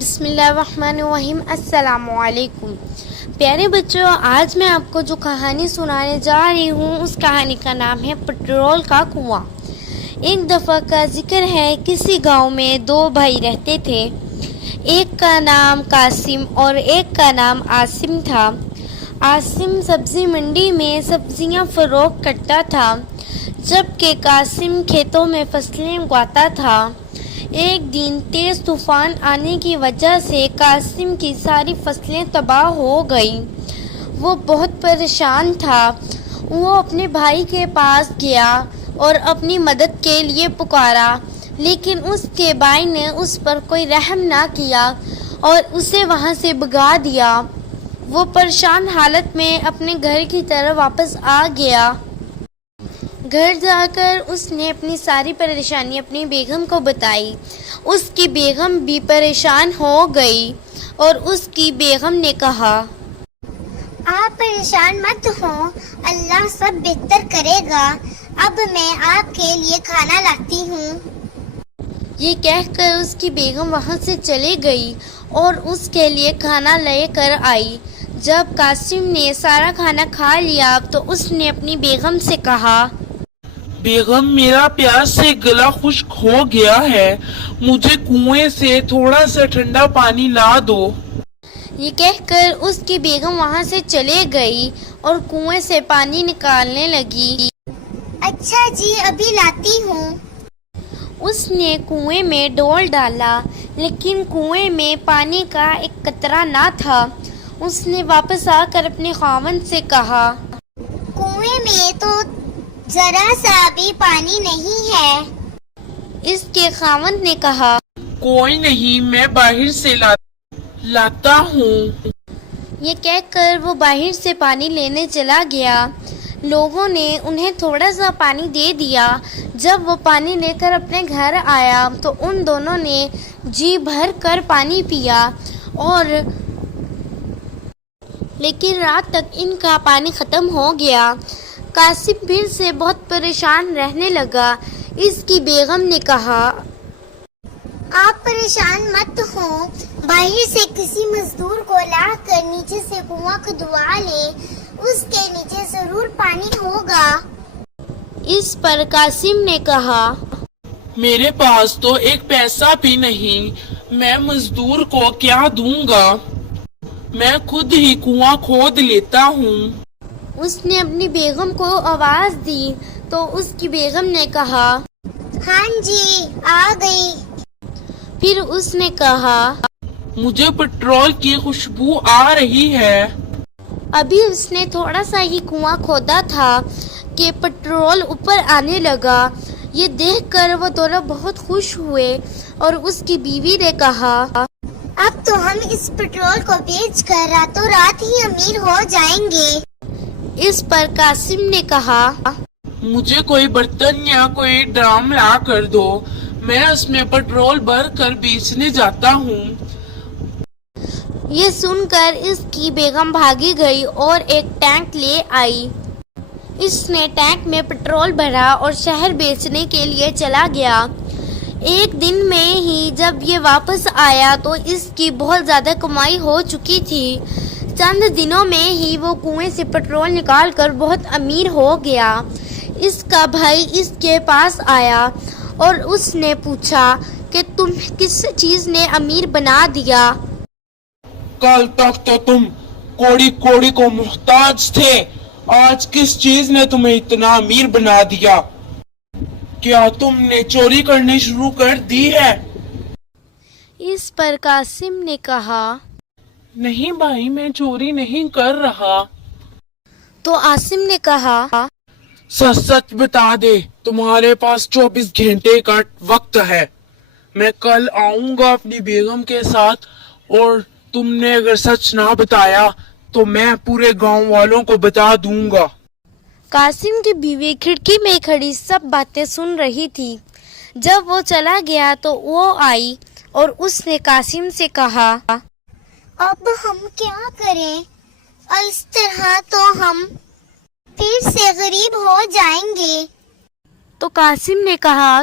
بسم اللہ الرحمن الرحیم۔ السلام علیکم پیارے بچوں، آج میں آپ کو جو کہانی سنانے جا رہی ہوں اس کہانی کا نام ہے پٹرول کا کنواں۔ ایک دفعہ کا ذکر ہے، کسی گاؤں میں دو بھائی رہتے تھے۔ ایک کا نام قاسم اور ایک کا نام عاصم تھا۔ عاصم سبزی منڈی میں سبزیاں فروخت کرتا تھا، جبکہ قاسم کھیتوں میں فصلیں اگاتا تھا۔ ایک دن تیز طوفان آنے کی وجہ سے قاسم کی ساری فصلیں تباہ ہو گئیں۔ وہ بہت پریشان تھا۔ وہ اپنے بھائی کے پاس گیا اور اپنی مدد کے لیے پکارا، لیکن اس کے بھائی نے اس پر کوئی رحم نہ کیا اور اسے وہاں سے بھگا دیا۔ وہ پریشان حالت میں اپنے گھر کی طرف واپس آ گیا۔ گھر جا کر اس نے اپنی ساری پریشانی اپنی بیگم کو بتائی۔ اس کی بیگم بھی پریشان ہو گئی اور اس کی بیگم نے کہا، آپ پریشان مت ہوں، اللہ سب بہتر کرے گا۔ اب میں آپ کے لیے کھانا لاتی ہوں۔ یہ کہہ کر اس کی بیگم وہاں سے چلی گئی اور اس کے لیے کھانا لے کر آئی۔ جب قاسم نے سارا کھانا کھا لیا تو اس نے اپنی بیگم سے کہا، بیگم، میرا پیاس سے گلا خشک ہو گیا ہے، مجھے کنویں سے تھوڑا سا ٹھنڈا پانی لا دو۔ یہ کہہ کر اس کی بیگم وہاں سے چلے گئی اور کنویں سے پانی نکالنے لگی۔ اچھا جی، ابھی لاتی ہوں۔ اس نے کنویں میں ڈول ڈالا، لیکن کنویں میں پانی کا ایک قطرہ نہ تھا۔ اس نے واپس آ کر اپنے خاوند سے کہا، کنویں میں تو ذرا سا بھی پانی نہیں ہے۔ اس کے خاوند نے کہا، کوئی نہیں، میں باہر سے لاتا ہوں۔ یہ کہہ کر وہ باہر سے پانی لینے چلا گیا۔ لوگوں نے انہیں تھوڑا سا پانی دے دیا۔ جب وہ پانی لے کر اپنے گھر آیا تو ان دونوں نے جی بھر کر پانی پیا، لیکن رات تک ان کا پانی ختم ہو گیا۔ قاسم پھر سے بہت پریشان رہنے لگا۔ اس کی بیگم نے کہا، آپ پریشان مت ہوں، باہر سے کسی مزدور کو لا کر نیچے سے کنواں کھدوا لے، اس کے نیچے ضرور پانی ہوگا۔ اس پر قاسم نے کہا، میرے پاس تو ایک پیسہ بھی نہیں، میں مزدور کو کیا دوں گا؟ میں خود ہی کنواں کھود لیتا ہوں۔ اس نے اپنی بیگم کو آواز دی تو اس کی بیگم نے کہا، ہاں جی، آ گئی۔ پھر اس نے کہا، مجھے پٹرول کی خوشبو آ رہی ہے۔ ابھی اس نے تھوڑا سا ہی کنواں کھودا تھا کہ پٹرول اوپر آنے لگا۔ یہ دیکھ کر وہ دونوں بہت خوش ہوئے اور اس کی بیوی نے کہا، اب تو ہم اس پٹرول کو بیچ کر راتوں رات ہی امیر ہو جائیں گے۔ اس پر قاسم نے کہا، مجھے کوئی برتن یا کوئی ڈرام لا کر دو، میں اس میں پٹرول بھر کر بیچنے جاتا ہوں۔ یہ سن کر اس کی بیگم بھاگی گئی اور ایک ٹینک لے آئی۔ اس نے ٹینک میں پٹرول بھرا اور شہر بیچنے کے لیے چلا گیا۔ ایک دن میں ہی جب یہ واپس آیا تو اس کی بہت زیادہ کمائی ہو چکی تھی۔ چند دنوں میں ہی وہ کنویں سے پٹرول نکال کر بہت امیر ہو گیا۔ اس کا بھائی اس کے پاس آیا اور اس نے پوچھا کہ تم کس چیز نے امیر بنا دیا؟ کل تک تو تم کوڑی کوڑی کو محتاج تھے، آج کس چیز نے تمہیں اتنا امیر بنا دیا؟ کیا تم نے چوری کرنی شروع کر دی ہے؟ اس پر قاسم نے کہا، نہیں بھائی، میں چوری نہیں کر رہا۔ تو عاصم نے کہا، سچ سچ بتا دے، تمہارے پاس 24 گھنٹے کا وقت ہے۔ میں کل آؤں گا اپنی بیگم کے ساتھ، اور تم نے اگر سچ نہ بتایا تو میں پورے گاؤں والوں کو بتا دوں گا۔ قاسم کی بیوی کھڑکی میں کھڑی سب باتیں سن رہی تھی۔ جب وہ چلا گیا تو وہ آئی اور اس نے قاسم سے کہا، اب ہم کیا کریں؟ اس طرح تو ہم پھر سے غریب ہو جائیں گے۔ تو قاسم نے کہا،